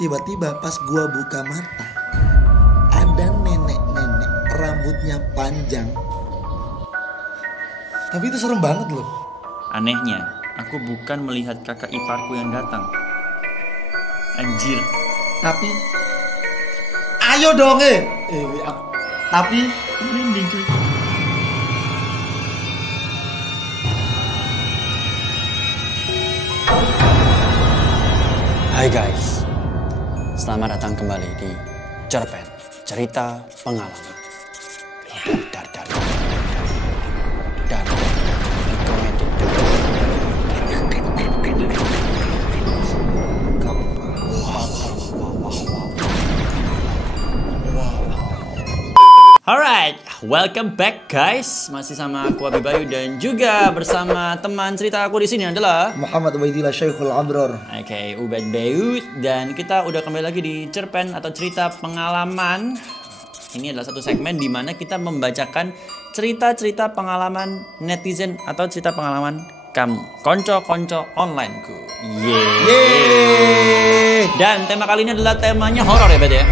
Tiba-tiba pas gua buka mata, ada nenek-nenek rambutnya panjang. Tapi itu serem banget loh. Anehnya, aku bukan melihat kakak iparku yang datang. Anjir. Tapi ayo dong tapi Merinding cuy. Hai guys, selamat datang kembali di Cerpen Cerita Pengalaman. Alright, welcome back guys. Masih sama aku Abi Bayu dan juga bersama teman cerita aku di sini adalah Muhammad Ubaidillah Syekhul Abrar. Oke, Ubaid Bayu, dan kita udah kembali lagi di Cerpen atau Cerita Pengalaman. Ini adalah satu segmen di mana kita membacakan cerita-cerita pengalaman netizen atau cerita pengalaman kamu, konco-konco onlineku. Yeay. Dan tema kali ini adalah temanya horor ya, Bet ya.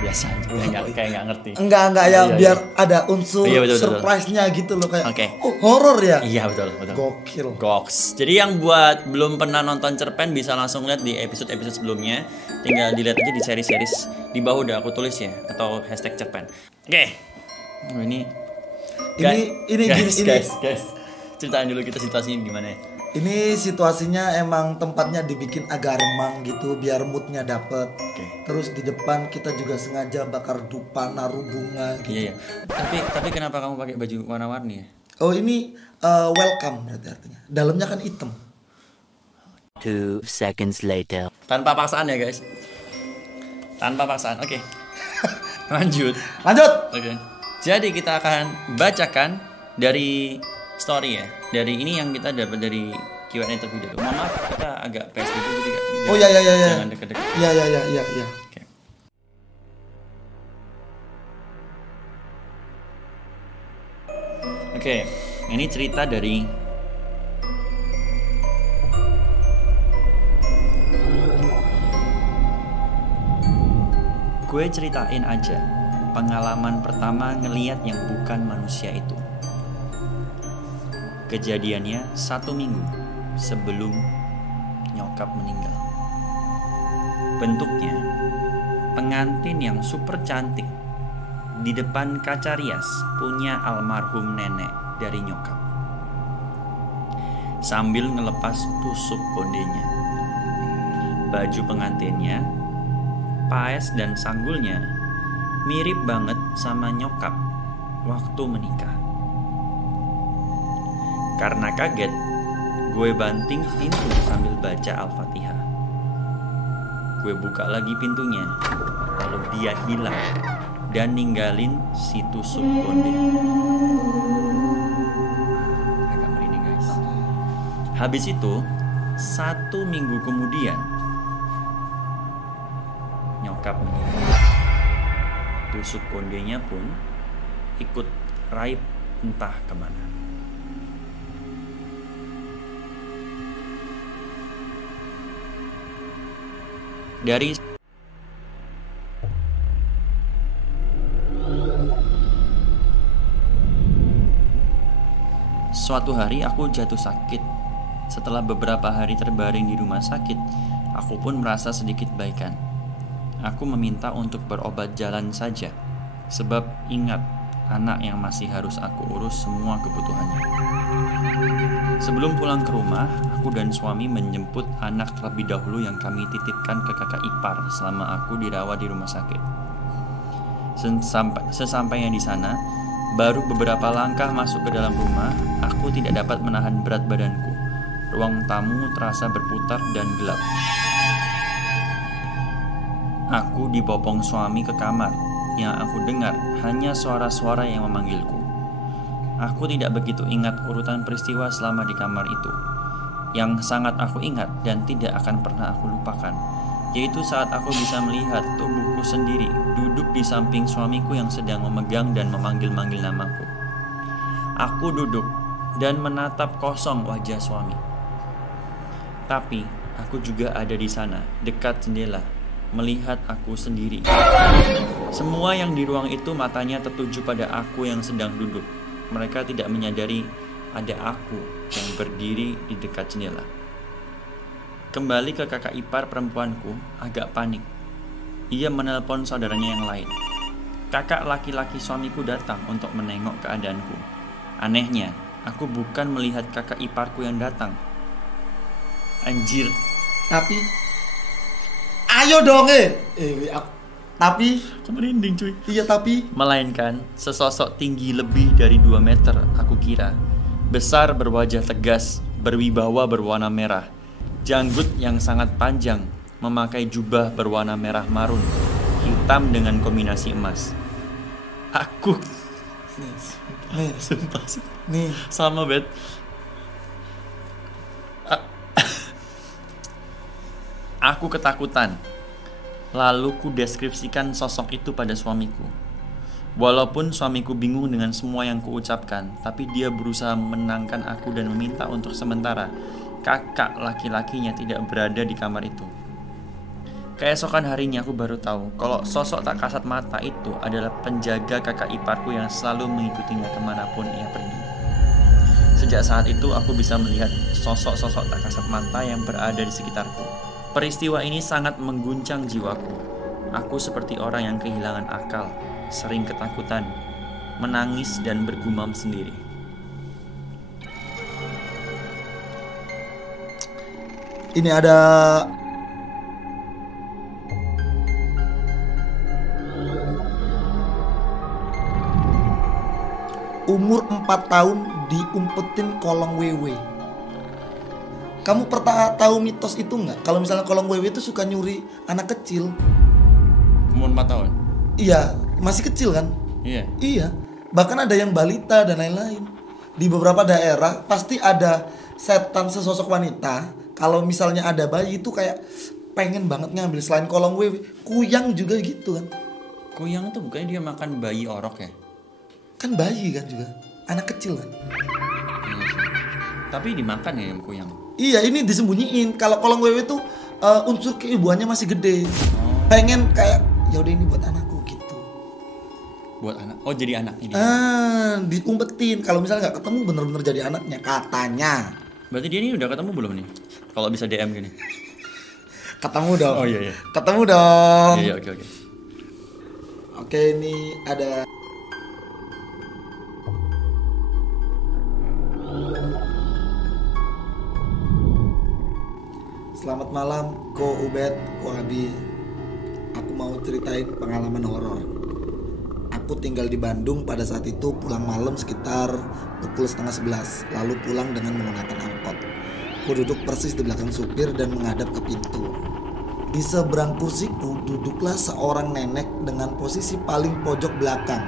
Biasa aja, kayak nggak ngerti. Enggak ya, Iya, biar ada unsur betul. surprise-nya gitu loh kayak. Oke. Oh, horor ya? Iya betul. Gokil. Goks. Jadi yang buat belum pernah nonton Cerpen bisa langsung lihat di episode-episode sebelumnya. Tinggal dilihat aja di series-series di bawah udah aku tulis ya, atau hashtag Cerpen. Oke. Oh, ini guys. Ceritain dulu kita situasinya gimana ya. Ini situasinya emang tempatnya dibikin agak remang gitu biar moodnya dapet. Oke. Terus di depan kita juga sengaja bakar dupa, naruh bunga gitu. Iya. Tapi kenapa kamu pakai baju warna-warni ya? Oh ini welcome berarti artinya. Dalamnya kan hitam. 2 seconds later. Tanpa paksaan ya guys. Tanpa paksaan. Oke. Lanjut. Oke. Jadi kita akan bacakan dari story ya. Dari ini yang kita dapat dari Q&A terlebih dahulu. Mohon maaf kita agak PSBB jadi Oh ya. jangan deket-deket. Iya. Oke, ini cerita dari gue ceritain aja pengalaman pertama ngeliat yang bukan manusia itu. Kejadiannya 1 minggu sebelum nyokap meninggal. Bentuknya pengantin yang super cantik di depan kaca rias punya almarhum nenek dari nyokap. Sambil ngelepas tusuk kondenya. Baju pengantinnya, paes dan sanggulnya mirip banget sama nyokap waktu menikah. Karena kaget, gue banting pintu sambil baca Al-Fatihah. Gue buka lagi pintunya, lalu dia hilang dan ninggalin si tusuk konde. Agak merinding guys. Habis itu, 1 minggu kemudian, nyokap meninggal. Tusuk kondenya pun ikut raib entah kemana. Dari suatu hari aku jatuh sakit. Setelah beberapa hari terbaring di rumah sakit, aku pun merasa sedikit baikan. Aku meminta untuk berobat jalan saja, sebab ingat anak yang masih harus aku urus semua kebutuhannya. Sebelum pulang ke rumah, aku dan suami menjemput anak terlebih dahulu yang kami titipkan ke kakak ipar selama aku dirawat di rumah sakit. Sesampainya di sana, baru beberapa langkah masuk ke dalam rumah, aku tidak dapat menahan berat badanku. Ruang tamu terasa berputar dan gelap. Aku dibopong suami ke kamar. Yang aku dengar hanya suara-suara yang memanggilku. Aku tidak begitu ingat urutan peristiwa selama di kamar itu. Yang sangat aku ingat dan tidak akan pernah aku lupakan, yaitu saat aku bisa melihat tubuhku sendiri duduk di samping suamiku yang sedang memegang dan memanggil-manggil namaku. Aku duduk dan menatap kosong wajah suami. Tapi aku juga ada di sana, dekat jendela, melihat aku sendiri. Semua yang di ruang itu matanya tertuju pada aku yang sedang duduk. Mereka tidak menyadari ada aku yang berdiri di dekat jendela. Kembali ke kakak ipar perempuanku, agak panik. Ia menelpon saudaranya yang lain. Kakak laki-laki suamiku datang untuk menengok keadaanku. Anehnya, aku bukan melihat kakak iparku yang datang. Anjir. Tapi ayo dong tapi Aku merinding cuy. iya tapi Melainkan sesosok tinggi lebih dari 2 meter aku kira. Besar, berwajah tegas, berwibawa berwarna merah. Janggut yang sangat panjang, memakai jubah berwarna merah marun, hitam dengan kombinasi emas. Aku nih sumpah nih sama bet. Aku ketakutan. Lalu ku deskripsikan sosok itu pada suamiku. Walaupun suamiku bingung dengan semua yang kuucapkan, tapi dia berusaha menenangkan aku dan meminta untuk sementara kakak laki-lakinya tidak berada di kamar itu. Keesokan harinya aku baru tahu kalau sosok tak kasat mata itu adalah penjaga kakak iparku yang selalu mengikutinya kemanapun ia pergi. Sejak saat itu aku bisa melihat sosok-sosok tak kasat mata yang berada di sekitarku. Peristiwa ini sangat mengguncang jiwaku. Aku seperti orang yang kehilangan akal, sering ketakutan, menangis dan bergumam sendiri. ini ada umur 4 tahun diumpetin kolong wewe. Kamu pernah tahu mitos itu nggak? Kalau misalnya kolong wewe itu suka nyuri anak kecil. Umur 4 tahun? Iya, masih kecil kan? Iya. Iya, bahkan ada yang balita dan lain-lain. Di beberapa daerah pasti ada setan sesosok wanita. Kalau misalnya ada bayi itu kayak pengen banget ngambil. Selain kolong wewe, kuyang juga gitu kan. Kuyang itu bukannya dia makan bayi orok ya? Kan bayi kan juga, anak kecil kan. Iya sih. Tapi dimakan ya yang kuyang? Iya, ini disembunyiin. Kalau kolong wewe tuh unsur keibuannya masih gede. Pengen kayak ya udah ini buat anakku gitu. Buat anak? Oh jadi anaknya dia. Diumpetin. Kalau misalnya nggak ketemu bener-bener jadi anaknya katanya. Berarti dia ini udah ketemu belum nih? Kalau bisa DM gini. Ketemu dong. Oh iya. Ketemu dong. Iya oke. Oke, ini ada Selamat malam, Ko Ubed, Ko Abi. Aku mau ceritain pengalaman horor. Aku tinggal di Bandung pada saat itu, pulang malam sekitar pukul 10:30, lalu pulang dengan menggunakan angkot. Aku duduk persis di belakang supir dan menghadap ke pintu. Di seberang kursiku duduklah seorang nenek dengan posisi paling pojok belakang.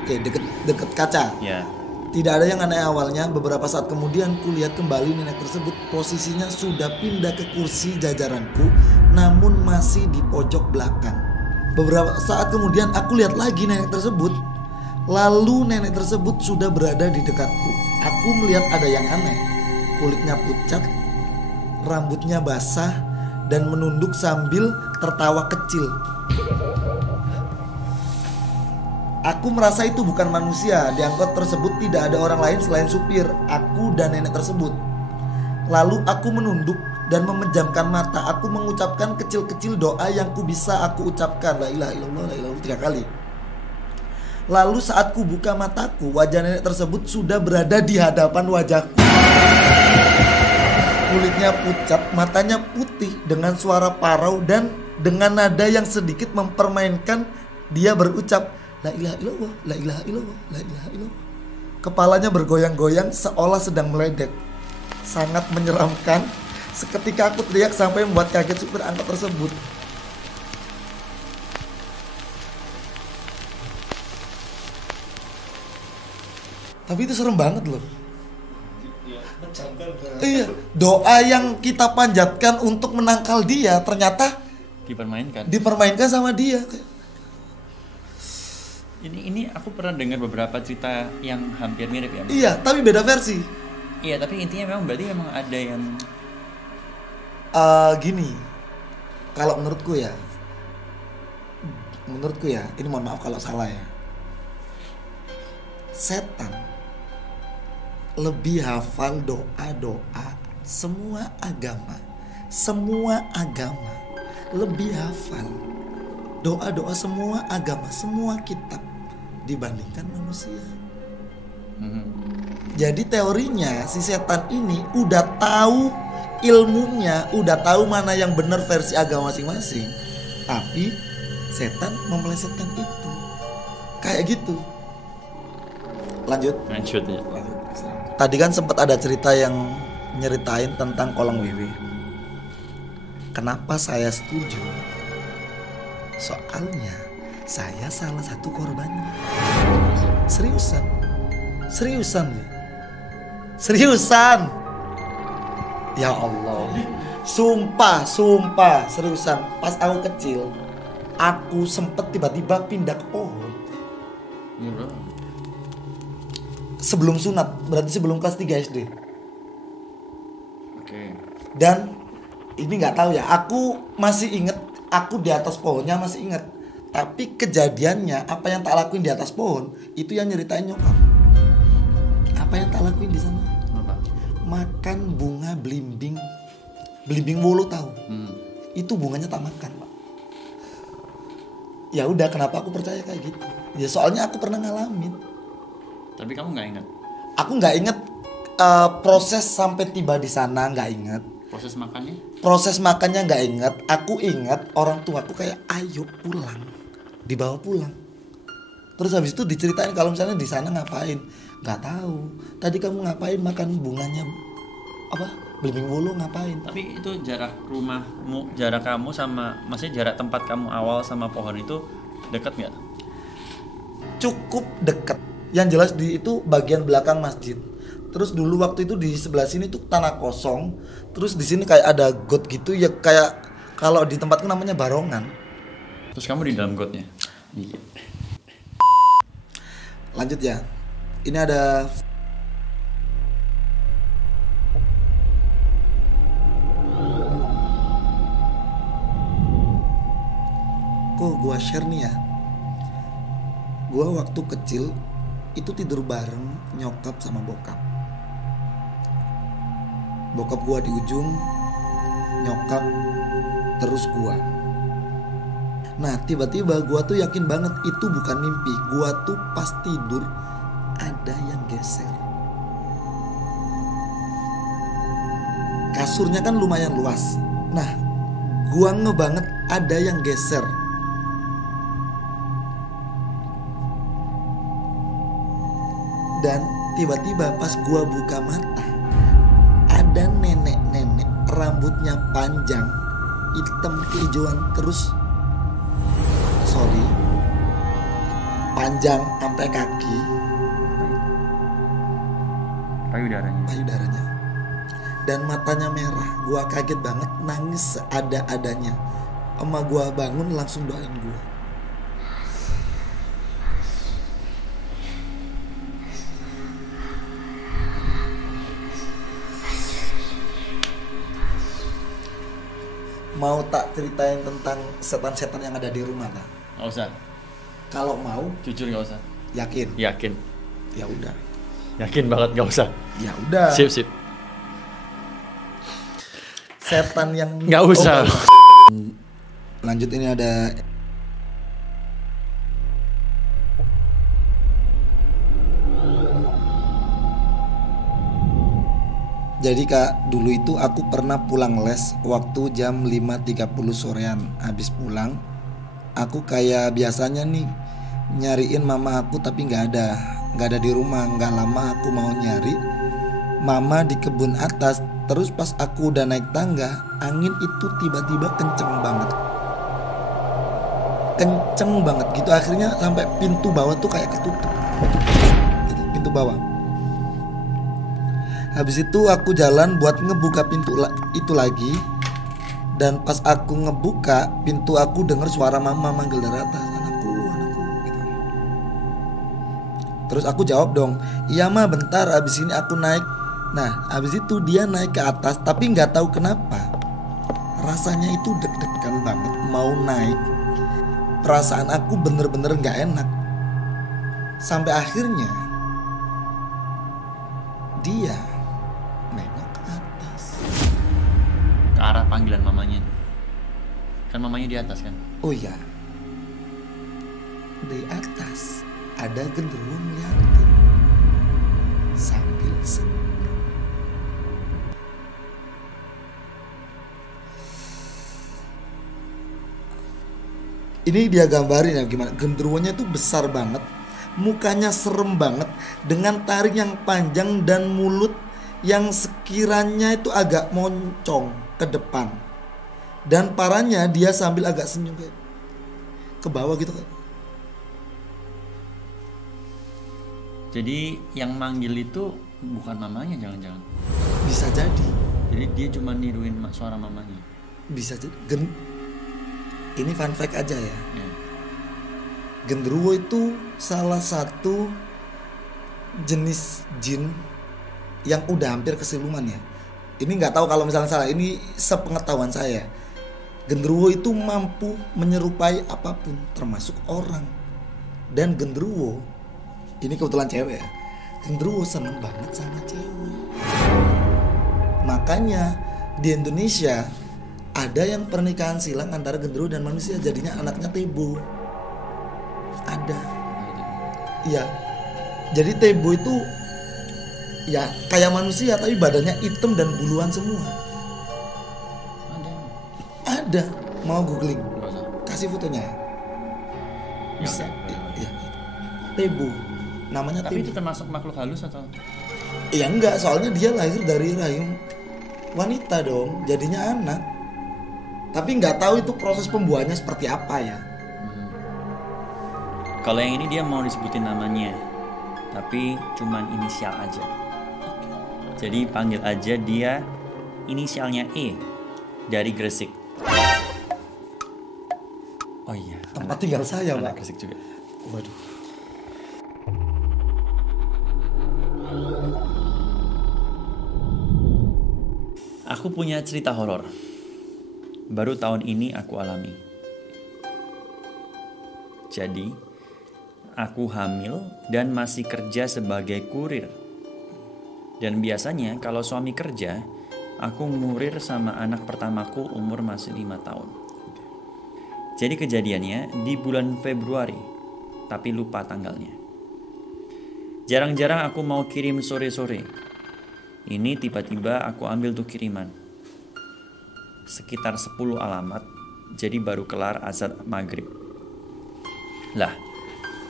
Oke, deket kaca. Ya. Tidak ada yang aneh awalnya. Beberapa saat kemudian kulihat kembali nenek tersebut posisinya sudah pindah ke kursi jajaranku, namun masih di pojok belakang. Beberapa saat kemudian aku lihat lagi nenek tersebut. Lalu nenek tersebut sudah berada di dekatku. Aku melihat ada yang aneh. Kulitnya pucat, rambutnya basah, dan menunduk sambil tertawa kecil. Aku merasa itu bukan manusia. Di angkot tersebut tidak ada orang lain selain supir, aku dan nenek tersebut. Lalu aku menunduk dan memejamkan mata. Aku mengucapkan kecil-kecil doa yang bisa aku ucapkan. La ilaha illallah, la ilaha illallah 3 kali. Lalu saat ku buka mataku, wajah nenek tersebut sudah berada di hadapan wajahku. Kulitnya pucat, matanya putih dengan suara parau dan dengan nada yang sedikit mempermainkan, dia berucap, la ilaha illallah, la ilaha illallah, la ilaha illallah. Kepalanya bergoyang-goyang seolah sedang meledek. Sangat menyeramkan. Seketika aku teriak sampai membuat kaget supir angkot tersebut. Tapi itu serem banget loh. Iya, doa yang kita panjatkan untuk menangkal dia ternyata dipermainkan sama dia. Ini aku pernah dengar beberapa cerita yang hampir mirip ya. Iya, tapi beda versi. Iya, tapi intinya memang berarti memang ada yang Gini, Kalau menurutku ya, ini mohon maaf kalau salah ya, setan lebih hafal doa-doa semua agama lebih hafal doa-doa semua agama, semua kitab dibandingkan manusia. Jadi teorinya si setan ini udah tahu ilmunya, udah tahu mana yang benar versi agama masing-masing, tapi setan memelesetkan itu. Kayak gitu. Lanjut ya. Tadi kan sempat ada cerita yang nyeritain tentang kolong WW. Kenapa saya setuju? Soalnya saya salah satu korbannya. Seriusan. Ya Allah. Sumpah seriusan. Pas aku kecil, aku sempet tiba-tiba pindah ke pohon. Sebelum sunat, berarti sebelum kelas 3 SD. Oke. Dan ini nggak tahu ya, aku masih inget, aku di atas pohonnya masih inget. Tapi kejadiannya, apa yang tak lakuin di atas pohon, itu yang nyeritain nyokap. Apa yang tak lakuin di sana? Apa? Makan bunga belimbing wolo tahu? Itu bunganya tak makan, Pak. Ya udah, kenapa aku percaya kayak gitu? Ya soalnya aku pernah ngalamin. Tapi kamu nggak ingat? Aku nggak inget proses sampai tiba di sana, nggak inget. Proses makannya? Proses makannya nggak inget. Aku inget orang tuaku kayak ayo pulang, dibawa pulang. Terus habis itu diceritain kalau misalnya di sana ngapain, nggak tahu. Tadi kamu ngapain makan bunganya apa? Belimbing wolo ngapain? Tapi itu jarak rumahmu, jarak kamu sama, maksudnya jarak tempat kamu awal sama pohon itu dekat nggak? Cukup dekat. Yang jelas di itu bagian belakang masjid. Terus dulu waktu itu di sebelah sini tuh tanah kosong. Terus di sini kayak ada got gitu ya, kayak kalau di tempatku namanya barongan. Terus kamu di dalam gotnya? Iya. Lanjut ya. Ini ada kok gua share nih ya. Gua waktu kecil itu tidur bareng nyokap sama bokap. Bokap gua di ujung, nyokap terus gua. Nah tiba-tiba gua tuh yakin banget itu bukan mimpi. Gua tuh pas tidur ada yang geser. Kasurnya kan lumayan luas. Nah gua ngebanget ada yang geser. Dan tiba-tiba pas gua buka mata, ada nenek-nenek rambutnya panjang, hitam kehijauan terus, panjang sampai kaki, payudaranya, dan matanya merah. Gua kaget banget, nangis seada-adanya. Emak gua bangun langsung doain gua. Mau tak ceritain tentang setan-setan yang ada di rumah kan? Nggak usah. Kalau mau, Jujur nggak usah. yakin. Ya udah. Yakin banget nggak usah. Ya udah. Sip. Setan yang Nggak usah. Lanjut, ini ada jadi Kak, dulu itu aku pernah pulang les waktu jam 5.30 sorean. Habis pulang, aku kayak biasanya nih nyariin mama aku tapi nggak ada di rumah. Nggak lama aku mau nyari mama di kebun atas. Terus pas aku udah naik tangga, angin itu tiba-tiba kenceng banget gitu. Akhirnya sampai pintu bawah tuh kayak ketutup gitu, pintu bawah. Habis itu aku jalan buat ngebuka pintu itu lagi. Dan pas aku ngebuka pintu, aku dengar suara mama manggil dari atas, anakku gitu. Terus aku jawab dong, iya ma bentar, abis ini aku naik. Nah abis itu dia naik ke atas tapi gak tahu kenapa Rasanya itu deg-degan banget mau naik. Perasaan aku bener-bener gak enak. Sampai akhirnya dia nengok ke atas. Ke arah panggilan mamanya. Kan mamanya di atas kan? Oh iya, di atas ada genderuwo ngeliatin sambil senyum. Ini dia gambarin ya gimana. Genderuwonya tuh besar banget, mukanya serem banget, dengan taring yang panjang dan mulut yang sekiranya itu agak moncong ke depan. Dan parahnya dia sambil agak senyum kayak ke bawah gitu kan. Jadi yang manggil itu bukan mamanya jangan-jangan. Bisa jadi, Jadi dia cuma niruin suara mamanya. bisa jadi. Ini fun fact aja ya. Ya. Genderuwo itu salah satu jenis jin yang udah hampir kesiluman ya. Ini nggak tahu kalau misalnya salah. Ini sepengetahuan saya. Genderuwo itu mampu menyerupai apapun, termasuk orang. Dan genderuwo, ini kebetulan cewek ya. Genderuwo seneng banget sama cewek. Makanya di Indonesia ada yang pernikahan silang antara genderuwo dan manusia, jadinya anaknya Tebo. Ada. Iya. Jadi Tebo itu ya kayak manusia tapi badannya hitam dan buluan semua. Ada. Mau googling? Nggak usah. Kasih fotonya. Bisa. Ya, Iya. Tebo. Namanya Tapi itu Tebo. termasuk makhluk halus atau? Iya enggak, soalnya dia lahir dari rahim wanita dong, jadinya anak. Tapi nggak tahu itu proses pembuahannya seperti apa ya. Kalau yang ini dia mau disebutin namanya, tapi cuman inisial aja. Jadi panggil aja dia inisialnya E dari Gresik. Oh iya, Tempat tinggal saya, anak Pak. Gresik juga. Waduh. Aku punya cerita horor. Baru tahun ini aku alami. Jadi, aku hamil dan masih kerja sebagai kurir. Dan biasanya kalau suami kerja, aku ngurir sama anak pertamaku umur masih 5 tahun. Jadi kejadiannya di bulan Februari, tapi lupa tanggalnya. Jarang-jarang aku mau kirim sore-sore. Ini tiba-tiba aku ambil tuh kiriman. Sekitar 10 alamat, jadi baru kelar azan maghrib. Lah,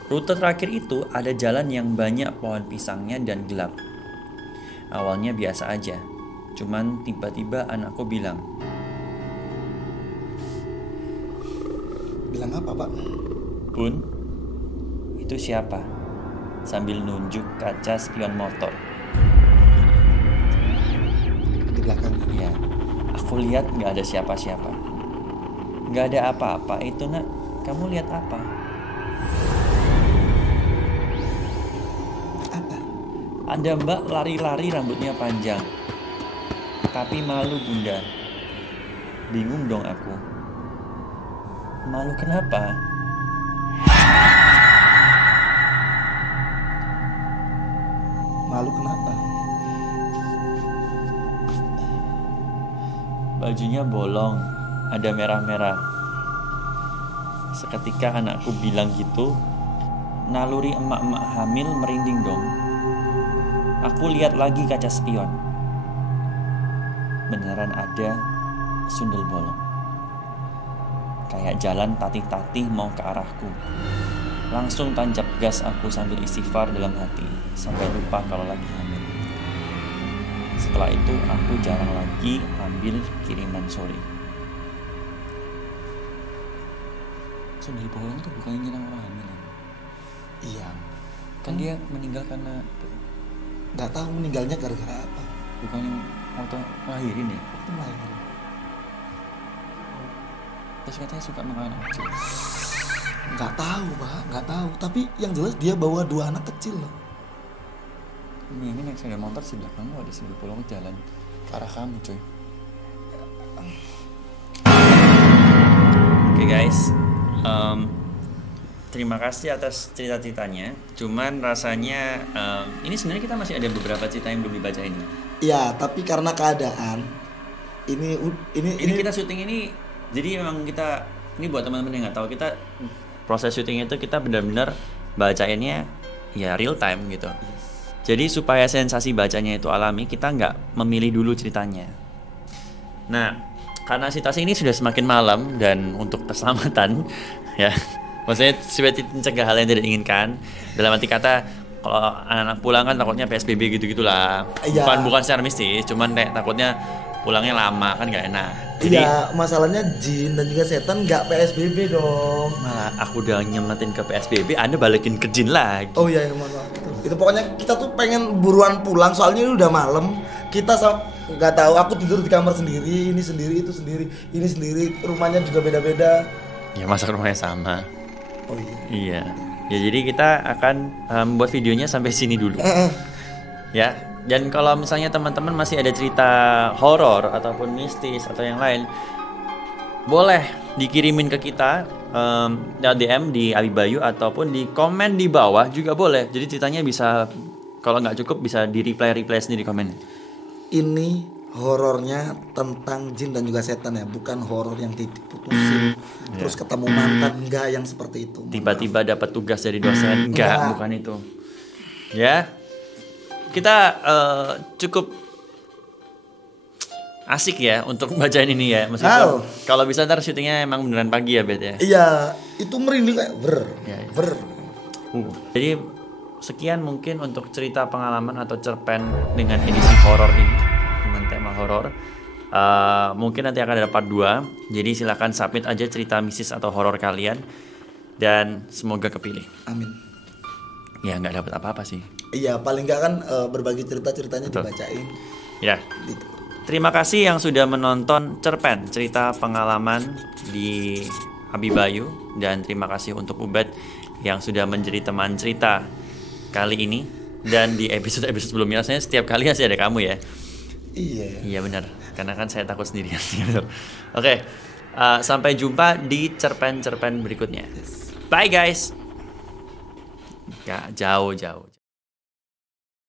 rute terakhir itu ada jalan yang banyak pohon pisangnya dan gelap. Awalnya biasa aja, cuman tiba-tiba anakku bilang, Bilang apa, Pak? "Bun, itu siapa?" Sambil nunjuk kaca spion motor. Di belakang. Ya, aku lihat nggak ada siapa-siapa. Nggak ada apa-apa itu, Nak. Kamu lihat apa? Apa? Ada mbak lari-lari rambutnya panjang. Tapi malu, Bunda. Bingung dong aku. Malu kenapa? Malu kenapa? Bajunya bolong, ada merah-merah. Seketika anakku bilang gitu, naluri emak-emak hamil merinding dong. Aku lihat lagi kaca spion. Beneran ada sundel bolong. Kayak jalan tatih-tatih mau ke arahku. Langsung tancap gas aku sambil istighfar dalam hati, sampai lupa kalau lagi hamil. Setelah itu aku jarang lagi ambil kiriman sore. Sundel bolong tuh bukannya nyerang orang hamil ya? Iya. Kan dia meninggal karena Nggak tahu meninggalnya gara-gara apa. bukannya auto lahirin ya? Itu melahirkan. Terus katanya suka makan anak kecil. Nggak tahu, Pak. Nggak tahu. Tapi yang jelas dia bawa 2 anak kecil loh. Ini naik sepeda motor, sebelah kamu ada sundel bolong jalan ke arah kamu, coy. guys. Terima kasih atas cerita-ceritanya. Cuman rasanya ini sebenarnya kita masih ada beberapa cerita yang belum dibaca ini. Iya, tapi karena keadaan ini Kita syuting ini, jadi memang kita ini buat teman-teman yang nggak tahu, kita proses syuting itu kita benar-benar bacainnya ya real time gitu. Jadi supaya sensasi bacanya itu alami, kita nggak memilih dulu ceritanya. Nah, karena situasi ini sudah semakin malam dan untuk keselamatan ya, maksudnya supaya mencegah hal yang tidak diinginkan, dalam arti kata kalau anak-anak pulang kan takutnya PSBB gitu-gitulah. Iya. Bukan secara mistis, cuman kayak takutnya pulangnya lama kan nggak enak. Jadi iya, masalahnya jin dan juga setan nggak PSBB dong. malah aku udah nyemetin ke PSBB, Anda balikin ke jin lagi. Oh iya, mohon maaf. Itu pokoknya kita tuh pengen buruan pulang soalnya ini udah malam. Kita nggak tahu, aku tidur di kamar sendiri, ini sendiri, itu sendiri, ini sendiri, rumahnya juga beda-beda. Ya masa rumahnya sama. Oh iya. Iya. Ya jadi kita akan membuat videonya sampai sini dulu. Ya. Dan kalau misalnya teman-teman masih ada cerita horor ataupun mistis atau yang lain, boleh dikirimin ke kita DM di Abibayu ataupun di komen di bawah juga boleh. Jadi ceritanya bisa, kalau nggak cukup bisa di reply sendiri di komen. Ini horornya tentang jin dan juga setan ya, bukan horor yang diputusin terus ketemu mantan, enggak yang seperti itu. Tiba-tiba dapat tugas dari dosen, enggak, bukan itu. Ya. Kita cukup asik ya untuk bacain ini ya, meskipun kalau bisa ntar syutingnya emang beneran pagi ya, Bet ya. Iya, itu merinding kayak ber. Jadi sekian mungkin untuk cerita pengalaman atau cerpen dengan edisi horor ini, dengan tema horor. Mungkin nanti akan ada part 2. Jadi silakan submit aja cerita mistis atau horor kalian dan semoga kepilih. Amin. Ya nggak dapat apa-apa sih. Iya, paling nggak kan berbagi cerita-ceritanya dibacain. Ya. Gitu. Terima kasih yang sudah menonton cerpen cerita pengalaman di Abibayu, dan terima kasih untuk Ubed yang sudah menjadi teman cerita kali ini, dan di episode-episode sebelumnya. Rasanya setiap kali masih ada kamu ya. Iya benar, karena kan saya takut sendirian. Oke, sampai jumpa di cerpen-cerpen berikutnya. Bye guys. Gak jauh-jauh.